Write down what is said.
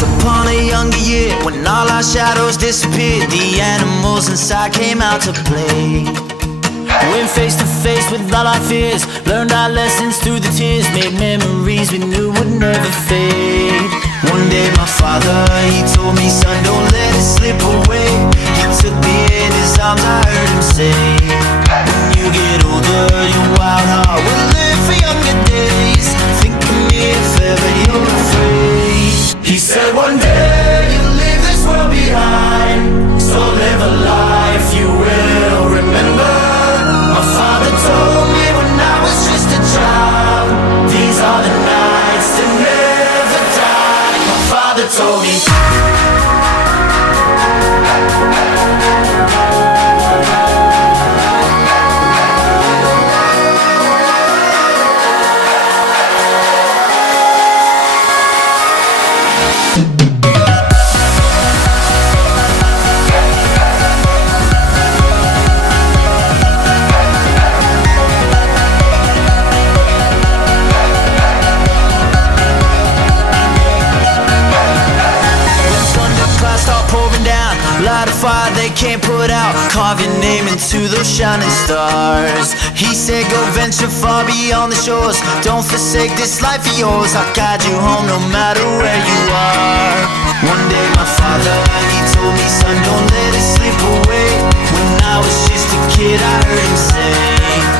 Once upon a younger year, when all our shadows disappeared, the animals inside came out to play. Went face to face with all our fears, learned our lessons through the tears, made memories we knew would never fade. One day my father, he told me, son, don't let it slip away. He took me in his arms, I heard him say, when you get older, your wild heart will live for younger days. Think of me if ever you're afraid. He said one day you'll leave this world behind, so live a life you will remember. My father told me when I was just a child, these are the nights that never die. My father told me. Light a fire they can't put out, carve your name into those shining stars. He said go venture far beyond the shores, don't forsake this life of yours. I'll guide you home no matter where you are. One day my father, he told me, son, don't let it slip away. When I was just a kid I heard him say,